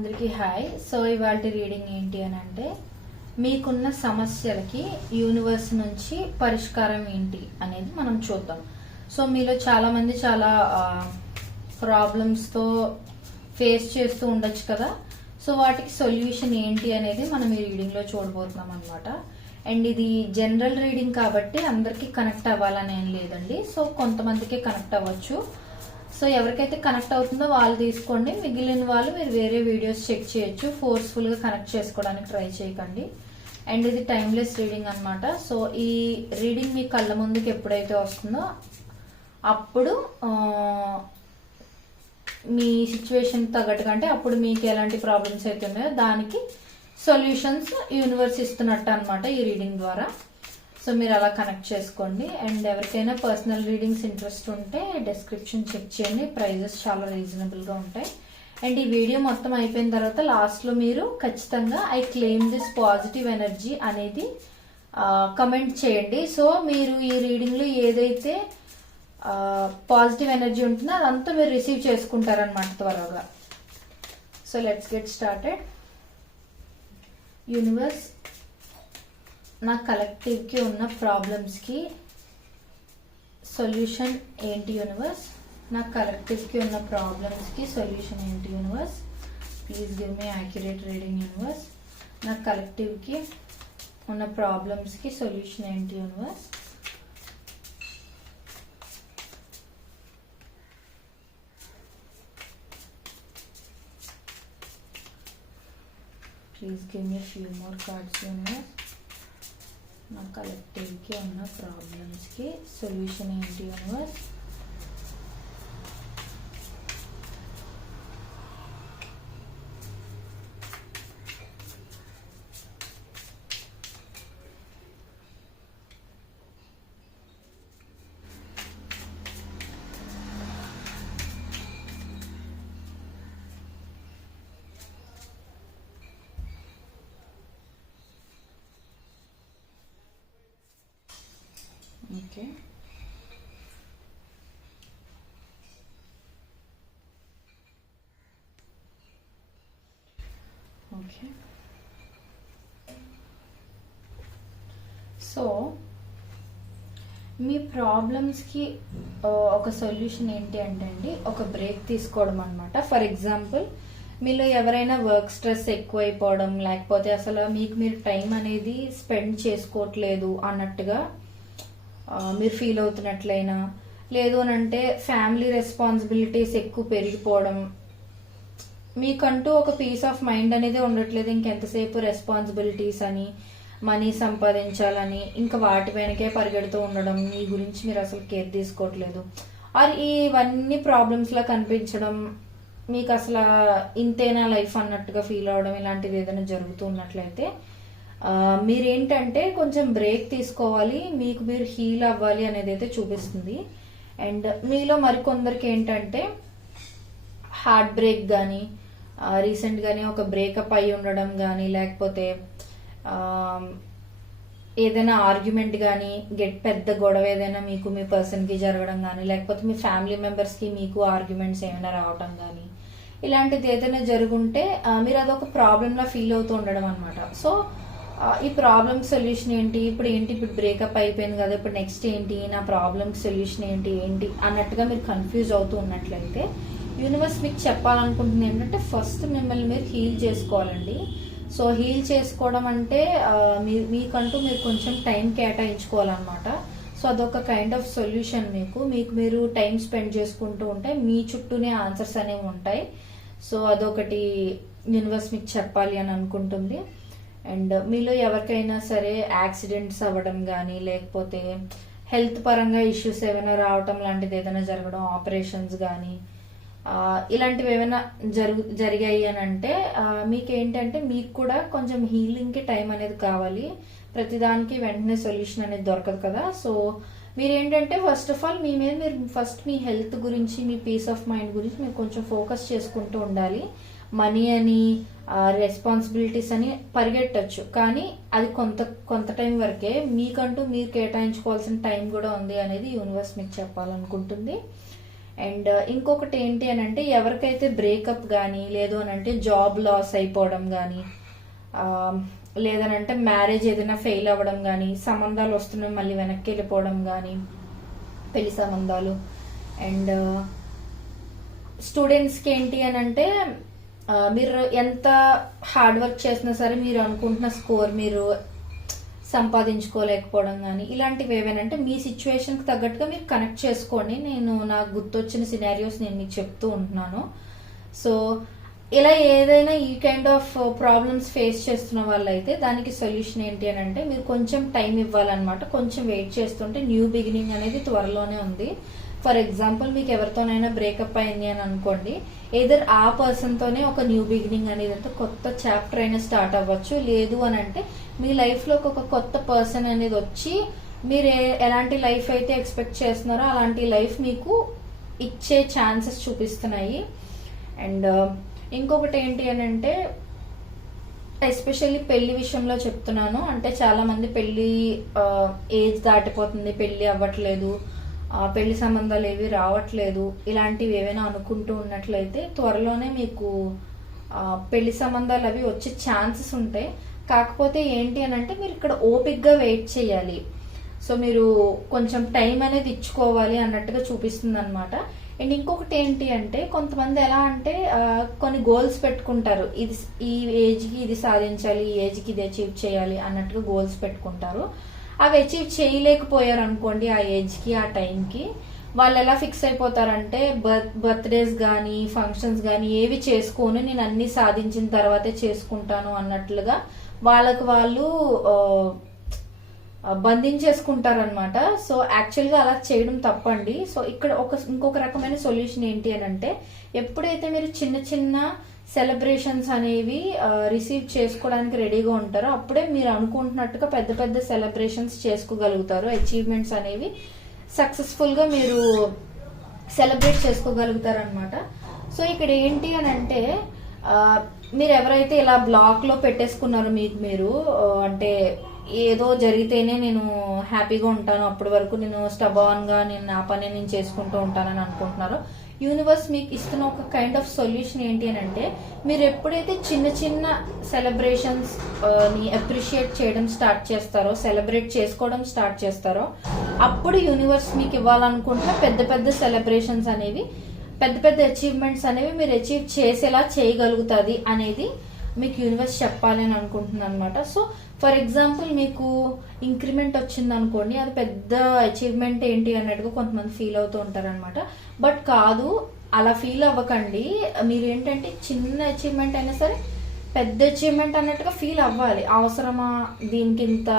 అందరికీ hi. So ఇవాళ reading ఏంటి అని అంటే, మీకున్న సమస్యలకి యూనివర్స్ నుంచి పరిష్కారం ఏంటి అనేది మనం చూద్దాం. సో మీలో చాలా మంది చాలా ప్రాబ్లమ్స్తో ఫేస్ చేస్తూ ఉండొచ్చు కదా. సో వాటికి సొల్యూషన్ ఏంటి అనేది మనం ఈ రీడింగ్లో చూడబోతున్నాం అనమాట. అండ్ ఇది జనరల్ రీడింగ్ కాబట్టి అందరికీ కనెక్ట్ అవ్వాలని ఏం లేదండి. సో కొంతమందికి కనెక్ట్ అవ్వచ్చు. సో ఎవరికైతే కనెక్ట్ అవుతుందో వాళ్ళు తీసుకోండి, మిగిలిన వాళ్ళు మీరు వేరే వీడియోస్ చెక్ చేయొచ్చు. ఫోర్స్ఫుల్గా కనెక్ట్ చేసుకోవడానికి ట్రై చేయకండి. అండ్ ఇది టైమ్లెస్ రీడింగ్ అనమాట. సో ఈ రీడింగ్ మీ కళ్ళ ముందుకు ఎప్పుడైతే వస్తుందో అప్పుడు మీ సిచ్యువేషన్ తగ్గట్టుగా, అంటే అప్పుడు మీకు ఎలాంటి ప్రాబ్లమ్స్ అయితే ఉన్నాయో దానికి సొల్యూషన్స్ యూనివర్స్ ఇస్తున్నట్టు అనమాట ఈ రీడింగ్ ద్వారా. సో మీరు అలా కనెక్ట్ చేసుకోండి. అండ్ ఎవరికైనా పర్సనల్ రీడింగ్స్ ఇంట్రెస్ట్ ఉంటే డిస్క్రిప్షన్ చెక్ చేయండి, ప్రైజెస్ చాలా రీజనబుల్గా ఉంటాయి. అండ్ ఈ వీడియో మొత్తం అయిపోయిన తర్వాత లాస్ట్లో మీరు ఖచ్చితంగా I claim this positive energy అనేది కమెంట్ చేయండి. సో మీరు ఈ రీడింగ్లో ఏదైతే పాజిటివ్ ఎనర్జీ ఉంటుందో అదంతా మీరు రిసీవ్ చేసుకుంటారనమాట త్వరగా. So let's get started. Universe, నా కలెక్టివ్కి ఉన్న ప్రాబ్లమ్స్కి సొల్యూషన్ ఏంటి యూనివర్స్? నా కలెక్టివ్కి ఉన్న ప్రాబ్లమ్స్కి సొల్యూషన్ ఏంటి universe? Please give me accurate reading universe. నా కలెక్టివ్కి ఉన్న ప్రాబ్లమ్స్కి సొల్యూషన్ ఏంటి universe? Please give me few more cards universe. నా కలెక్టివ్కి ఉన్న ప్రాబ్లమ్స్కి సొల్యూషన్ ఏంటి యూనివర్స్? Okay, okay. సో మీ ప్రాబ్లమ్స్కి ఒక సొల్యూషన్ ఏంటి అంటే అండి, ఒక బ్రేక్ తీసుకోవడం అనమాట. ఫర్ ఎగ్జాంపుల్, మీలో ఎవరైనా వర్క్ స్ట్రెస్ ఎక్కువైపోవడం, లేకపోతే అసలు మీకు మీరు టైం అనేది స్పెండ్ చేసుకోవట్లేదు అన్నట్టుగా మీరు ఫీల్ అవుతున్నట్లయినా, లేదు అని అంటే ఫ్యామిలీ రెస్పాన్సిబిలిటీస్ ఎక్కువ పెరిగిపోవడం, మీకంటూ ఒక పీస్ ఆఫ్ మైండ్ అనేది ఉండట్లేదు. ఇంకెంతసేపు రెస్పాన్సిబిలిటీస్ అని, మనీ సంపాదించాలని, ఇంకా వాటిపైనకే పరిగెడుతూ ఉండడం, మీ గురించి మీరు అసలు కేర్ తీసుకోవట్లేదు, ఆర్ ఇవన్నీ ప్రాబ్లమ్స్లా కనిపించడం, మీకు అసలు ఇంతేనా లైఫ్ అన్నట్టుగా ఫీల్ అవడం, ఇలాంటిది ఏదైనా జరుగుతూ ఉన్నట్లయితే మీరేంటంటే కొంచెం బ్రేక్ తీసుకోవాలి, మీకు మీరు హీల్ అవ్వాలి అనేది అయితే చూపిస్తుంది. అండ్ మీలో మరికొందరికి ఏంటంటే హార్ట్ బ్రేక్ కానీ, రీసెంట్గానే ఒక బ్రేకప్ అయి ఉండడం కానీ, లేకపోతే ఏదైనా ఆర్గ్యుమెంట్ కానీ, పెద్ద గొడవ ఏదైనా మీకు మీ పర్సన్కి జరగడం కానీ, లేకపోతే మీ ఫ్యామిలీ మెంబర్స్కి మీకు ఆర్గ్యుమెంట్స్ ఏమైనా రావటం కానీ, ఇలాంటిది ఏదైనా జరుగుంటే మీరు అదొక ప్రాబ్లంలా ఫీల్ అవుతూ ఉండడం అనమాట. సో ఈ ప్రాబ్లమ్ సొల్యూషన్ ఏంటి, ఇప్పుడు బ్రేకప్ అయిపోయింది కదా, ఇప్పుడు నెక్స్ట్ ఏంటి, నా ప్రాబ్లమ్ సొల్యూషన్ ఏంటి అన్నట్టుగా మీరు కన్ఫ్యూజ్ అవుతూ ఉన్నట్లయితే యూనివర్స్ మీకు చెప్పాలనుకుంటుంది ఏంటంటే, ఫస్ట్ మిమ్మల్ని మీరు హీల్ చేసుకోవాలండి. సో హీల్ చేసుకోవడం అంటే మీకంటూ మీరు కొంచెం టైం కేటాయించుకోవాలన్నమాట. సో అదొక కైండ్ ఆఫ్ సొల్యూషన్. మీకు మీరు టైం స్పెండ్ చేసుకుంటూ ఉంటే మీ చుట్టూనే ఆన్సర్స్ అనేవి ఉంటాయి. సో అదొకటి యూనివర్స్ మీకు చెప్పాలి అని అనుకుంటుంది. అండ్ మీలో ఎవరికైనా సరే యాక్సిడెంట్స్ అవ్వడం కానీ, లేకపోతే హెల్త్ పరంగా ఇష్యూస్ ఏమైనా రావటం లాంటిది ఏదైనా జరగడం, ఆపరేషన్స్ కానీ ఇలాంటివి ఏమైనా జరిగాయి అని అంటే మీకేంటంటే మీకు కూడా కొంచెం హీలింగ్కి టైం అనేది కావాలి. ప్రతిదానికి వెంటనే సొల్యూషన్ అనేది దొరకదు కదా. సో మీరేంటంటే ఫస్ట్ ఆఫ్ ఆల్ మీరు ఫస్ట్ మీ హెల్త్ గురించి, మీ పీస్ ఆఫ్ మైండ్ గురించి మీరు కొంచెం ఫోకస్ చేసుకుంటూ ఉండాలి. మనీ అని, రెస్పాన్సిబిలిటీస్ అని పరిగెట్టచ్చు, కానీ అది కొంత టైం వరకే. మీకంటూ మీరు కేటాయించుకోవాల్సిన టైం కూడా ఉంది అనేది యూనివర్స్ మీకు చెప్పాలనుకుంటుంది. అండ్ ఇంకొకటి ఏంటి అని అంటే ఎవరికైతే బ్రేకప్ కానీ లేదు అని అంటే జాబ్ లాస్ అయిపోవడం కానీ లేదనంటే మ్యారేజ్ ఏదైనా ఫెయిల్ అవ్వడం కానీ సంబంధాలు వస్తున్నాయి మళ్ళీ వెనక్కి వెళ్ళిపోవడం కానీ పెళ్లి సంబంధాలు. అండ్ స్టూడెంట్స్కి ఏంటి అని అంటే మీరు ఎంత హార్డ్ వర్క్ చేసినా సరే మీరు అనుకుంటున్న స్కోర్ మీరు సంపాదించుకోలేకపోవడం కానీ ఇలాంటివి ఏవేనంటే మీ సిచ్యువేషన్కి తగ్గట్టుగా మీరు కనెక్ట్ చేసుకోండి. నేను నాకు గుర్తొచ్చిన సినారియోస్ నేను మీకు చెప్తూ ఉంటున్నాను. సో ఇలా ఏదైనా ఈ కైండ్ ఆఫ్ ప్రాబ్లమ్స్ ఫేస్ చేస్తున్న వాళ్ళైతే దానికి సొల్యూషన్ ఏంటి అని అంటే మీరు కొంచెం టైం ఇవ్వాలన్నమాట. కొంచెం వెయిట్ చేస్తుంటే న్యూ బిగినింగ్ అనేది త్వరలోనే ఉంది. ఫర్ ఎగ్జాంపుల్ మీకు ఎవరితోనైనా బ్రేకప్ అయింది అని అనుకోండి, ఏదర్ ఆ పర్సన్ తోనే ఒక న్యూ బిగినింగ్ అనేది అంటే కొత్త చాప్టర్ అయినా స్టార్ట్ అవ్వచ్చు. లేదు అని అంటే మీ లైఫ్ లోకి ఒక కొత్త పర్సన్ అనేది వచ్చి మీరు ఎలాంటి లైఫ్ అయితే ఎక్స్పెక్ట్ చేస్తున్నారో అలాంటి లైఫ్ మీకు ఇచ్చే ఛాన్సెస్ చూపిస్తున్నాయి. అండ్ ఇంకొకటి ఏంటి అని అంటే ఎస్పెషల్లీ పెళ్లి విషయంలో చెప్తున్నాను. అంటే చాలా మంది పెళ్లి ఏజ్ దాటిపోతుంది, పెళ్లి అవ్వట్లేదు, పెళ్లి సంబంధాలు ఏవి రావట్లేదు, ఇలాంటివి ఏవైనా అనుకుంటూ ఉన్నట్లయితే త్వరలోనే మీకు పెళ్లి సంబంధాలు అవి వచ్చే ఛాన్సెస్ ఉంటాయి. కాకపోతే ఏంటి అని అంటే మీరు ఇక్కడ ఓపిక్గా వెయిట్ చేయాలి. సో మీరు కొంచెం టైం అనేది ఇచ్చుకోవాలి అన్నట్టుగా చూపిస్తుంది అనమాట. అండ్ ఇంకొకటి ఏంటి అంటే కొంతమంది ఎలా అంటే కొన్ని గోల్స్ పెట్టుకుంటారు, ఇది ఈ ఏజ్కి ఇది సాధించాలి, ఈ ఏజ్కి ఇది అచీవ్ చేయాలి అన్నట్టుగా గోల్స్ పెట్టుకుంటారు. అవి అచీవ్ చేయలేకపోయారు అనుకోండి ఆ ఏజ్కి ఆ టైంకి, వాళ్ళు ఎలా ఫిక్స్ అయిపోతారంటే బర్త్డేస్ కానీ ఫంక్షన్స్ కానీ ఏవి చేసుకొని నేను అన్ని సాధించిన తర్వాతే చేసుకుంటాను అన్నట్లుగా వాళ్ళకు వాళ్ళు బంధించేసుకుంటారనమాట. సో యాక్చువల్గా అలా చేయడం తప్పండి. సో ఇక్కడ ఇంకొక రకమైన సొల్యూషన్ ఏంటి అని అంటే ఎప్పుడైతే మీరు చిన్న చిన్న సెలబ్రేషన్స్ అనేవి రిసీవ్ చేసుకోవడానికి రెడీగా ఉంటారో అప్పుడే మీరు అనుకుంటున్నట్టుగా పెద్ద పెద్ద సెలబ్రేషన్స్ చేసుకోగలుగుతారు. అచీవ్మెంట్స్ అనేవి సక్సెస్ఫుల్గా మీరు సెలబ్రేట్ చేసుకోగలుగుతారు అనమాట. సో ఇక్కడ ఏంటి అని అంటే మీరు ఎవరైతే ఇలా బ్లాక్ లో పెట్టేసుకున్నారో మీకు మీరు అంటే ఏదో జరిగితేనే నేను హ్యాపీగా ఉంటాను, అప్పటి వరకు నేను స్టబాన్ గా నేను నా పని నేను చేసుకుంటూ ఉంటానని అనుకుంటున్నారో యూనివర్స్ మీకు ఇస్తున్న ఒక కైండ్ ఆఫ్ సొల్యూషన్ ఏంటి అని అంటే మీరు ఎప్పుడైతే చిన్న చిన్న సెలబ్రేషన్స్ ని అప్రిషియేట్ చేయడం స్టార్ట్ చేస్తారో, సెలబ్రేట్ చేసుకోవడం స్టార్ట్ చేస్తారో అప్పుడు యూనివర్స్ మీకు ఇవ్వాలనుకుంటున్న పెద్ద పెద్ద సెలబ్రేషన్స్ అనేవి, పెద్ద పెద్ద అచీవ్మెంట్స్ అనేవి మీరు అచీవ్ చేసేలా చేయగలుగుతుంది అనేది మీకు యూనివర్స్ చెప్పాలి అని అనుకుంటున్నాను అనమాట. సో ఫర్ ఎగ్జాంపుల్ మీకు ఇంక్రిమెంట్ వచ్చింది అనుకోండి, అది పెద్ద అచీవ్మెంట్ ఏంటి అన్నట్టుగా కొంతమంది ఫీల్ అవుతూ ఉంటారు అనమాట. బట్ కాదు, అలా ఫీల్ అవ్వకండి. మీరు ఏంటంటే చిన్న అచీవ్మెంట్ అయినా సరే పెద్ద అచీవ్మెంట్ అన్నట్టుగా ఫీల్ అవ్వాలి. అవసరమా దీనికి ఇంత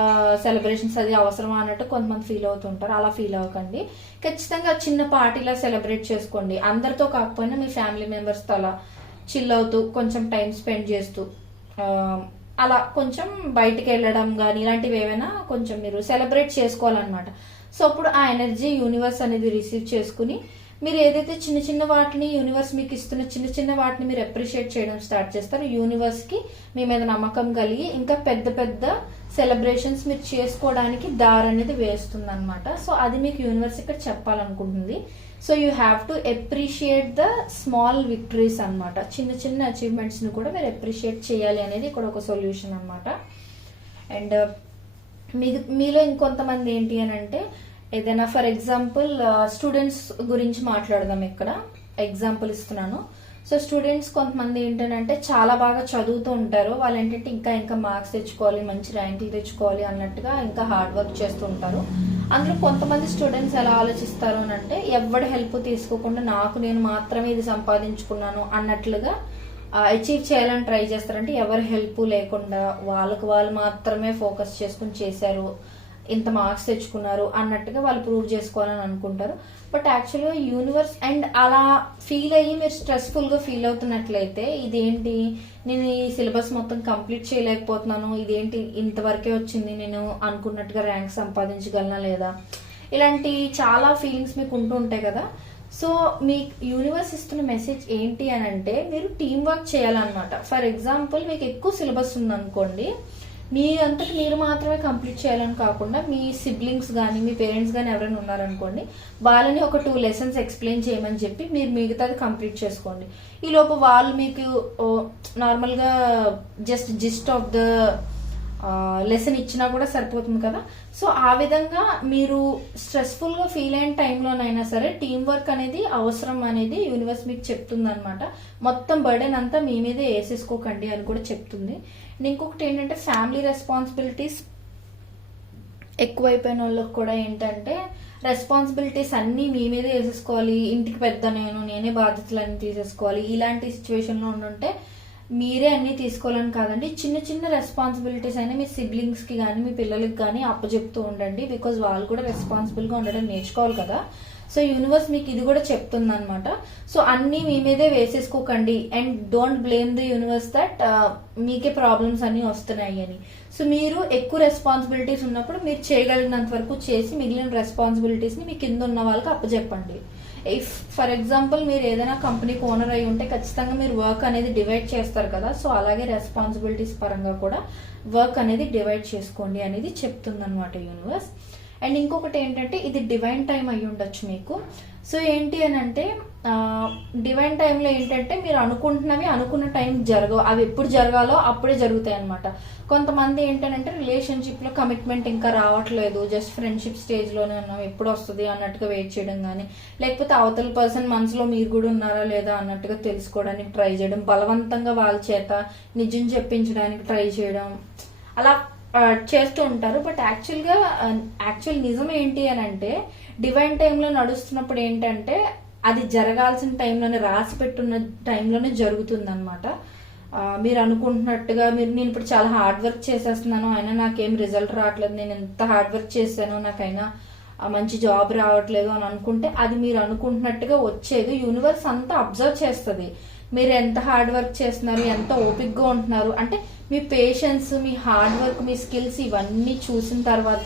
సెలబ్రేషన్స్, అది అవసరమా అన్నట్టు కొంతమంది ఫీల్ అవుతుంటారు. అలా ఫీల్ అవ్వకండి. ఖచ్చితంగా చిన్న పార్టీలా సెలబ్రేట్ చేసుకోండి. అందరితో కాకపోయినా మీ ఫ్యామిలీ మెంబర్స్తో అలా చిల్ అవుతూ కొంచెం టైం స్పెండ్ చేస్తూ అలా కొంచెం బయటికి వెళ్ళడం కానీ ఇలాంటివి ఏమైనా కొంచెం మీరు సెలబ్రేట్ చేసుకోవాలన్నమాట. సో అప్పుడు ఆ ఎనర్జీ యూనివర్స్ అనేది రిసీవ్ చేసుకుని మీరు ఏదైతే చిన్న చిన్న వాటిని యూనివర్స్ మీకు ఇస్తున్న చిన్న చిన్న వాటిని మీరు అప్రిషియేట్ చేయడం స్టార్ట్ చేస్తారు, యూనివర్స్ కి మీ మీద నమ్మకం కలిగి ఇంకా పెద్ద పెద్ద సెలబ్రేషన్స్ మీరు చేసుకోవడానికి దారి అనేది వేస్తుంది అనమాట. సో అది మీకు యూనివర్స్ ఇక్కడ చెప్పాలనుకుంటుంది. So you have to appreciate the small victories అనమాట. చిన్న చిన్న అచీవ్మెంట్స్ ని కూడా మీరు అప్రిషియేట్ చేయాలి అనేది ఇక్కడ ఒక సొల్యూషన్ అనమాట. అండ్ మీలో ఇంకొంతమంది ఏంటి అని అంటే ఏదైనా ఫర్ ఎగ్జాంపుల్ స్టూడెంట్స్ గురించి మాట్లాడదాం. ఇక్కడ ఎగ్జాంపుల్ ఇస్తున్నాను. సో స్టూడెంట్స్ కొంతమంది ఏంటంటే చాలా బాగా చదువుతూ ఉంటారు. వాళ్ళు ఏంటంటే ఇంకా మార్క్స్ తెచ్చుకోవాలి, మంచి ర్యాంకులు తెచ్చుకోవాలి అన్నట్టుగా ఇంకా హార్డ్ వర్క్ చేస్తూ ఉంటారు. అందులో కొంతమంది స్టూడెంట్స్ ఎలా ఆలోచిస్తారు అని అంటే ఎవరి హెల్ప్ తీసుకోకుండా నాకు నేను మాత్రమే ఇది సంపాదించుకున్నాను అన్నట్లుగా అచీవ్ చేయాలని ట్రై చేస్తారంటే ఎవరి హెల్ప్ లేకుండా వాళ్ళకు వాళ్ళు మాత్రమే ఫోకస్ చేసుకుని చేశారు, ఇంత మార్క్స్ తెచ్చుకున్నారు అన్నట్టుగా వాళ్ళు ప్రూవ్ చేసుకోవాలని అనుకుంటారు. బట్ యాక్చువల్గా యూనివర్స్ అండ్ అలా ఫీల్ అయ్యి మీరు స్ట్రెస్ఫుల్ గా ఫీల్ అవుతున్నట్లయితే ఇదేంటి నేను ఈ సిలబస్ మొత్తం కంప్లీట్ చేయలేకపోతున్నాను, ఇదేంటి ఇంతవరకే వచ్చింది, నేను అనుకున్నట్టుగా ర్యాంక్ సంపాదించగలనా లేదా, ఇలాంటి చాలా ఫీలింగ్స్ మీకు ఉంటూ ఉంటాయి కదా. సో మీ యూనివర్స్ ఇస్తున్న మెసేజ్ ఏంటి అని అంటే మీరు టీం వర్క్ చేయాలన్నమాట. ఫర్ ఎగ్జాంపుల్ మీకు ఎక్కువ సిలబస్ ఉందనుకోండి, మీ అంతటి మీరు మాత్రమే కంప్లీట్ చేయాలని కాకుండా మీ సిబ్లింగ్స్ కానీ మీ పేరెంట్స్ కానీ ఎవరైనా ఉన్నారనుకోండి, వాళ్ళని ఒక 2 లెసన్స్ ఎక్స్ప్లెయిన్ చేయమని చెప్పి మీరు మిగతాది కంప్లీట్ చేసుకోండి. ఈ లోపు వాళ్ళు మీకు నార్మల్గా just gist of the lesson ఇచ్చినా కూడా సరిపోతుంది కదా. సో ఆ విధంగా మీరు స్ట్రెస్ఫుల్గా ఫీల్ అయిన టైంలోనైనా సరే టీం వర్క్ అనేది అవసరం అనేది యూనివర్స్ మీకు చెప్తుంది అనమాట. మొత్తం బర్డెన్ అంతా మీ మీదే వేసేసుకోకండి అని కూడా చెప్తుంది. ఇంకొకటి ఏంటంటే ఫ్యామిలీ రెస్పాన్సిబిలిటీస్ ఎక్కువైపోయిన వాళ్ళకి కూడా ఏంటంటే రెస్పాన్సిబిలిటీస్ అన్నీ మీ మీదే వేసేసుకోవాలి, ఇంటికి పెద్ద నేనే బాధ్యతలన్నీ తీసేసుకోవాలి, ఇలాంటి సిచ్యువేషన్లో ఉండుంటే మీరే అన్ని తీసుకోవాలని కాదండి. చిన్న చిన్న రెస్పాన్సిబిలిటీస్ అయినా మీ సిబ్లింగ్స్ కి కానీ మీ పిల్లలకి కానీ అప్పచెప్తూ ఉండండి. బికాజ్ వాళ్ళు కూడా రెస్పాన్సిబుల్ గా ఉండడం నేర్చుకోవాలి కదా. సో యూనివర్స్ మీకు ఇది కూడా చెప్తుంది అనమాట. సో అన్ని మీ మీదే వేసేసుకోకండి and don't blame the universe that మీకే ప్రాబ్లమ్స్ అన్ని వస్తున్నాయి అని. సో మీరు ఎక్కువ రెస్పాన్సిబిలిటీస్ ఉన్నప్పుడు మీరు చేయగలిగినంత వరకు చేసి మిగిలిన రెస్పాన్సిబిలిటీస్ ని మీ కింద ఉన్న వాళ్ళకి అప్పచెప్పండి. ఇఫ్ ఫర్ ఎగ్జాంపుల్ మీరు ఏదైనా కంపెనీకి ఓనర్ అయి ఉంటే ఖచ్చితంగా మీరు వర్క్ అనేది డివైడ్ చేస్తారు కదా. సో అలాగే రెస్పాన్సిబిలిటీస్ పరంగా కూడా వర్క్ అనేది డివైడ్ చేసుకోండి అనేది చెప్తుంది అనమాట యూనివర్స్. అండ్ ఇంకొకటి ఏంటంటే ఇది డివైన్ టైం అయి ఉండొచ్చు మీకు. సో ఏంటి అని అంటే డివైన్ టైంలో ఏంటంటే మీరు అనుకుంటున్నవి అనుకున్న టైం జరగవు, అవి ఎప్పుడు జరగాలో అప్పుడే జరుగుతాయి అనమాట. కొంతమంది ఏంటంటే రిలేషన్షిప్ లో కమిట్మెంట్ ఇంకా రావట్లేదు, జస్ట్ ఫ్రెండ్షిప్ స్టేజ్ లోనే ఉన్నాం, ఎప్పుడు వస్తుంది అన్నట్టుగా వెయిట్ చేయడం కానీ, లేకపోతే అవతల పర్సన్ మనసులో మీరు కూడా ఉన్నారా లేదా అన్నట్టుగా తెలుసుకోవడానికి ట్రై చేయడం, బలవంతంగా వాళ్ళ చేత నిజం చెప్పించడానికి ట్రై చేయడం, అలా చేస్తూ ఉంటారు. బట్ యాక్చువల్ నిజం ఏంటి అని అంటే డివైన్ టైంలో నడుస్తున్నప్పుడు ఏంటంటే అది జరగాల్సిన టైంలోనే, రాసి పెట్టున్న టైంలోనే జరుగుతుంది అనమాట. మీరు అనుకుంటున్నట్టుగా నేను ఇప్పుడు చాలా హార్డ్ వర్క్ చేసేస్తున్నాను అయినా నాకేం రిజల్ట్ రావట్లేదు, నేను ఎంత హార్డ్ వర్క్ చేశానో నాకైనా మంచి జాబ్ రావట్లేదు అని అనుకుంటే అది మీరు అనుకుంటున్నట్టుగా వచ్చేది. యూనివర్స్ అంతా అబ్జర్వ్ చేస్తుంది మీరు ఎంత హార్డ్ వర్క్ చేస్తున్నారు, ఎంత ఓపిక్గా ఉంటున్నారు అంటే మీ పేషెన్స్, మీ హార్డ్ వర్క్, మీ స్కిల్స్ ఇవన్నీ చూసిన తర్వాత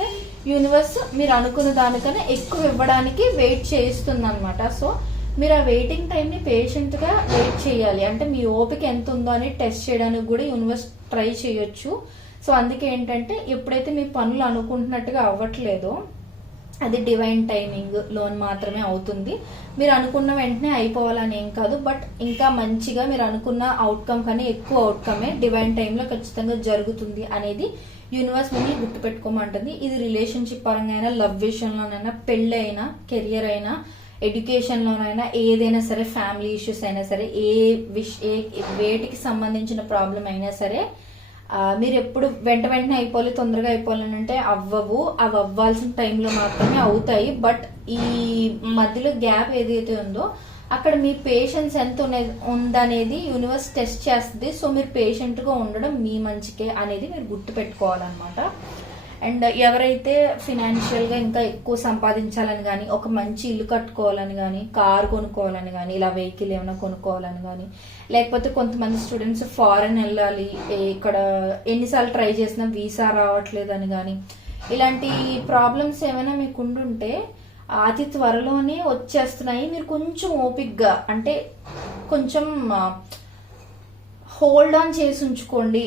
యూనివర్స్ మీరు అనుకున్న దానికన్నా ఎక్కువ ఇవ్వడానికి వెయిట్ చేయిస్తుంది అనమాట. సో మీరు ఆ వెయిటింగ్ టైంని పేషెంట్గా వెయిట్ చేయాలి. అంటే మీ ఓపిక ఎంత ఉందో అని టెస్ట్ చేయడానికి కూడా యూనివర్స్ ట్రై చేయొచ్చు. సో అందుకే ఏంటంటే ఎప్పుడైతే మీ పనులు అనుకుంటున్నట్టుగా అవ్వట్లేదో అది డివైన్ టైమింగ్ లోన్ మాత్రమే అవుతుంది. మీరు అనుకున్న వెంటనే అయిపోవాలని ఏం కాదు, బట్ ఇంకా మంచిగా మీరు అనుకున్న అవుట్కమ్ కానీ ఎక్కువ అవుట్కమే డివైన్ టైంలో ఖచ్చితంగా జరుగుతుంది అనేది యూనివర్స్ మిమ్మల్ని గుర్తుపెట్టుకోమంటుంది. ఇది రిలేషన్షిప్ పరంగా అయినా, లవ్ విషయంలోనైనా, పెళ్ళి అయినా, కెరియర్ అయినా, ఎడ్యుకేషన్ లోనైనా, ఏదైనా సరే, ఫ్యామిలీ ఇష్యూస్ అయినా సరే, వేటికి సంబంధించిన ప్రాబ్లం అయినా సరే మీరు ఎప్పుడు వెంటనే అయిపోవాలి, తొందరగా అయిపోవాలని అంటే అవ్వవు. అవి అవ్వాల్సిన టైంలో మాత్రమే అవుతాయి. బట్ ఈ మధ్యలో గ్యాప్ ఏదైతే ఉందో అక్కడ మీ పేషెన్స్ ఎంత ఉందనేది యూనివర్స్ టెస్ట్ చేస్తుంది. సో మీరు పేషెంట్ గా ఉండడం మీ మంచికే అనేది మీరు గుర్తు పెట్టుకోవాలన్నమాట. అండ్ ఎవరైతే ఫినాన్షియల్ గా ఇంకా ఎక్కువ సంపాదించాలని కానీ, ఒక మంచి ఇల్లు కట్టుకోవాలని కానీ, కార్ కొనుక్కోవాలని కానీ, ఇలా వెహికల్ ఏమైనా కొనుక్కోవాలని కానీ, లేకపోతే కొంతమంది స్టూడెంట్స్ ఫారెన్ వెళ్ళాలి, ఇక్కడ ఎన్నిసార్లు ట్రై చేసినా వీసా రావట్లేదని కానీ, ఇలాంటి ప్రాబ్లమ్స్ ఏమైనా మీకు ఉండుంటే అతి త్వరలోనే వచ్చేస్తున్నాయి. మీరు కొంచెం ఓపిక్గా అంటే కొంచెం హోల్డ్ ఆన్ చేసి ఉంచుకోండి.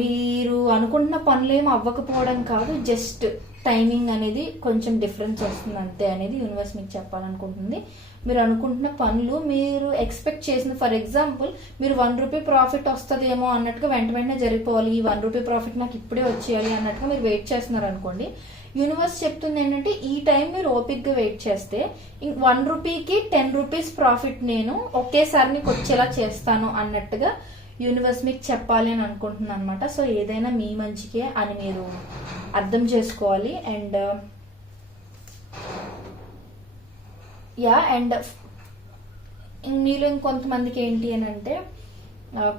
మీరు అనుకుంటున్న పనులు ఏమి అవ్వకపోవడం కాదు, జస్ట్ టైమింగ్ అనేది కొంచెం డిఫరెన్స్ వస్తుంది అంతే అనేది యూనివర్స్ మీకు చెప్పాలనుకుంటుంది. మీరు అనుకుంటున్న పనులు మీరు ఎక్స్పెక్ట్ చేసిన, ఫర్ ఎగ్జాంపుల్ మీరు 1 రూపీ ప్రాఫిట్ వస్తుందేమో అన్నట్టుగా వెంటనే జరిగిపోవాలి, ఈ 1 రూపీ ప్రాఫిట్ నాకు ఇప్పుడే వచ్చేయాలి అన్నట్టుగా మీరు వెయిట్ చేస్తున్నారు అనుకోండి. యూనివర్స్ చెప్తుంది ఏంటంటే ఈ టైం మీరు ఓపిక్గా వెయిట్ చేస్తే 1 రూపీకి 10 రూపీస్ ప్రాఫిట్ నేను ఒకేసారి నీకు వచ్చేలా చేస్తాను అన్నట్టుగా యూనివర్స్ మీకు చెప్పాలి అని అనుకుంటున్నాను అనమాట. సో ఏదైనా మీ మంచికే అని మీరు అర్థం చేసుకోవాలి. అండ్ అండ్ మీలో ఇంకొంతమందికి ఏంటి అని అంటే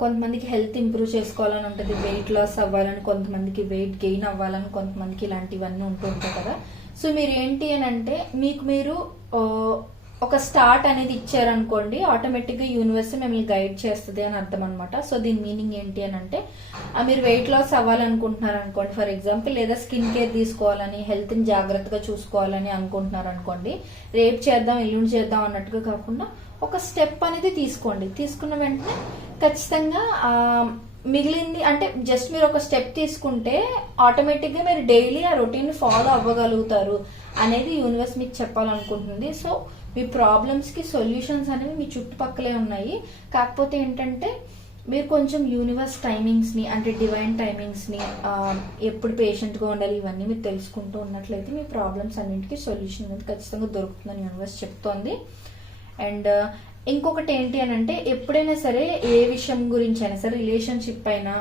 కొంతమందికి హెల్త్ ఇంప్రూవ్ చేసుకోవాలని ఉంటుంది, వెయిట్ లాస్ అవ్వాలని, కొంతమందికి వెయిట్ గెయిన్ అవ్వాలని, కొంతమందికి ఇలాంటివన్నీ ఉంటూ ఉంటాయి కదా. సో మీరు ఏంటి అని అంటే మీకు మీరు ఒక స్టార్ట్ అనేది ఇచ్చారనుకోండి, ఆటోమేటిక్గా యూనివర్స్ మిమ్మల్ని గైడ్ చేస్తుంది అని అర్థం అనమాట. సో దీని మీనింగ్ ఏంటి అని అంటే మీరు వెయిట్ లాస్ అవ్వాలనుకుంటున్నారు అనుకోండి ఫర్ ఎగ్జాంపుల్, లేదా స్కిన్ కేర్ తీసుకోవాలని, హెల్త్ని జాగ్రత్తగా చూసుకోవాలని అనుకుంటున్నారు అనుకోండి, రేపు చేద్దాం ఎల్లుండి చేద్దాం అన్నట్టుగా కాకుండా ఒక స్టెప్ అనేది తీసుకోండి. తీసుకున్న వెంటనే ఖచ్చితంగా మిగిలింది అంటే జస్ట్ మీరు ఒక స్టెప్ తీసుకుంటే ఆటోమేటిక్గా మీరు డైలీ ఆ రొటీన్ ఫాలో అవ్వగలుగుతారు అనేది యూనివర్స్ మీకు చెప్పాలనుకుంటుంది. సో మీ ప్రాబ్లమ్స్కి సొల్యూషన్స్ అనేవి మీ చుట్టుపక్కలే ఉన్నాయి. కాకపోతే ఏంటంటే మీరు కొంచెం యూనివర్స్ టైమింగ్స్ని అంటే డివైన్ టైమింగ్స్ని ఎప్పుడు పేషెంట్గా ఉండాలి ఇవన్నీ మీరు తెలుసుకుంటూ ఉన్నట్లయితే మీ ప్రాబ్లమ్స్ అన్నింటికి సొల్యూషన్ అనేది ఖచ్చితంగా దొరుకుతుందని యూనివర్స్ చెప్తోంది. అండ్ ఇంకొకటి ఏంటి అని అంటే ఎప్పుడైనా సరే ఏ విషయం గురించి అయినా సరే, రిలేషన్షిప్ అయినా,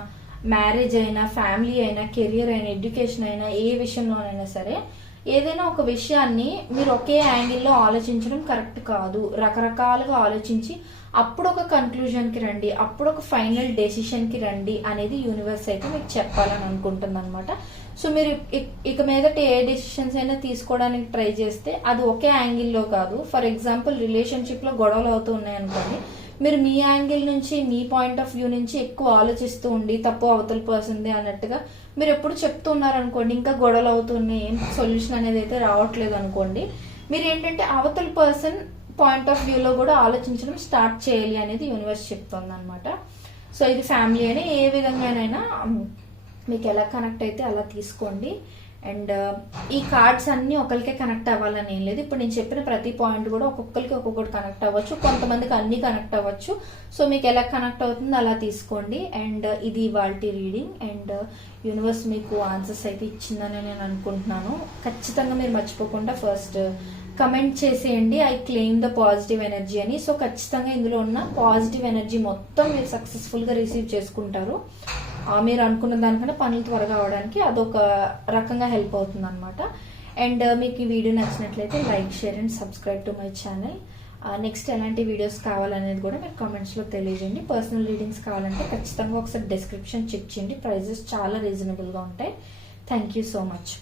మ్యారేజ్ అయినా, ఫ్యామిలీ అయినా, కెరియర్ అయినా, ఎడ్యుకేషన్ అయినా, ఏ విషయంలోనైనా సరే ఏదైనా ఒక విషయాన్ని మీరు ఒకే యాంగిల్లో ఆలోచించడం కరెక్ట్ కాదు. రకరకాలుగా ఆలోచించి అప్పుడు ఒక కన్క్లూజన్కి రండి, అప్పుడు ఒక ఫైనల్ డెసిషన్కి రండి అనేది యూనివర్స్ అయితే మీకు చెప్పాలని అనుకుంటుంది అనమాట. సో మీరు ఇక మీదట ఏ డెసిషన్స్ అయినా తీసుకోవడానికి ట్రై చేస్తే అది ఒకే యాంగిల్లో కాదు. ఫర్ ఎగ్జాంపుల్ రిలేషన్షిప్లో గొడవలు అవుతూ ఉన్నాయనుకోండి, మీరు మీ యాంగిల్ నుంచి, మీ పాయింట్ ఆఫ్ వ్యూ నుంచి ఎక్కువ ఆలోచిస్తూ ఉండి తప్పు అవతల పర్సన్ది అన్నట్టుగా మీరు ఎప్పుడు చెప్తూ ఉన్నారనుకోండి, ఇంకా గొడవలు అవుతున్నాయి, ఏం సొల్యూషన్ అనేది అయితే రావట్లేదు అనుకోండి, మీరు ఏంటంటే అవతల పర్సన్ పాయింట్ ఆఫ్ వ్యూలో కూడా ఆలోచించడం స్టార్ట్ చేయాలి అనేది యూనివర్స్ చెప్తుంది అనమాట. సో ఇది ఫ్యామిలీ అయినా ఏ విధంగానైనా మీకు ఎలా కనెక్ట్ అయితే అలా తీసుకోండి. అండ్ ఈ కార్డ్స్ అన్ని ఒకరికే కనెక్ట్ అవ్వాలని ఏం లేదు. ఇప్పుడు నేను చెప్పిన ప్రతి పాయింట్ కూడా ఒక్కొక్కరికి ఒక్కొక్కటి కనెక్ట్ అవ్వచ్చు, కొంతమందికి అన్ని కనెక్ట్ అవ్వచ్చు. సో మీకు ఎలా కనెక్ట్ అవుతుందో అలా తీసుకోండి. అండ్ ఇది వాల్టీ రీడింగ్. అండ్ యూనివర్స్ మీకు ఆన్సర్స్ అయితే ఇచ్చిందని నేను అనుకుంటున్నాను. ఖచ్చితంగా మీరు మర్చిపోకుండా ఫస్ట్ కమెంట్ చేసేయండి I claim the positive energy అని. సో ఖచ్చితంగా ఇందులో ఉన్న పాజిటివ్ ఎనర్జీ మొత్తం మీరు సక్సెస్ఫుల్గా రిసీవ్ చేసుకుంటారు. మీరు అనుకున్న దానికన్నా పనులు త్వరగా అవడానికి అదొక రకంగా హెల్ప్ అవుతుంది అనమాట. అండ్ మీకు ఈ వీడియో నచ్చినట్లయితే like, share and subscribe to my channel. Next ఎలాంటి వీడియోస్ కావాలనేది కూడా మీరు కామెంట్స్లో తెలియజేయండి. పర్సనల్ రీడింగ్స్ కావాలంటే ఖచ్చితంగా ఒకసారి డిస్క్రిప్షన్ చెక్ చేయండి. ప్రైజెస్ చాలా రీజనబుల్గా ఉంటాయి. Thank you so much.